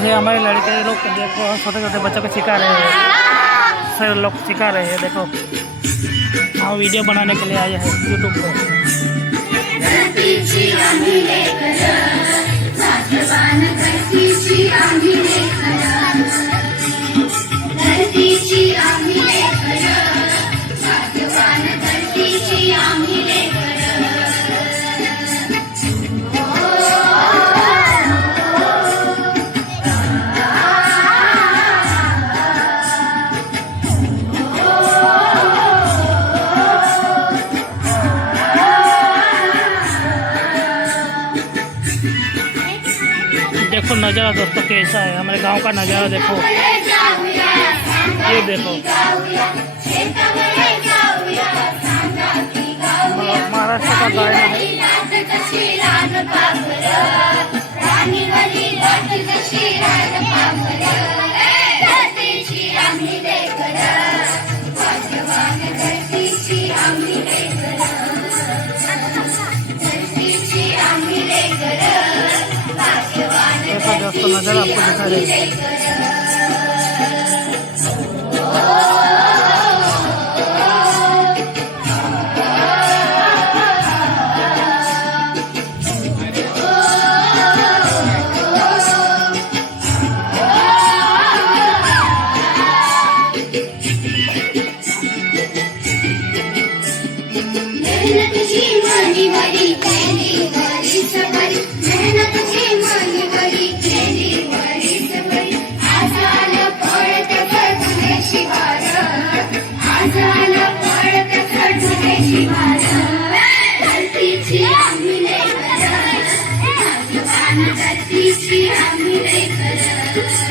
है हमारे लड़के लोग, देखो छोटे छोटे बच्चों को सिखा रहे हैं, सर लोग सिखा रहे हैं। देखो हाँ, वीडियो बनाने के लिए आए हैं यूट्यूब पे। देखो नज़ारा दोस्तों कैसा है, हमारे गांव का नज़ारा देखो, ये देखो महाराष्ट्र का गाना है। ऐसा दोस्तों नज़ारा आपको दिखा रहे हैं। धरतीची आम्ही लेकरं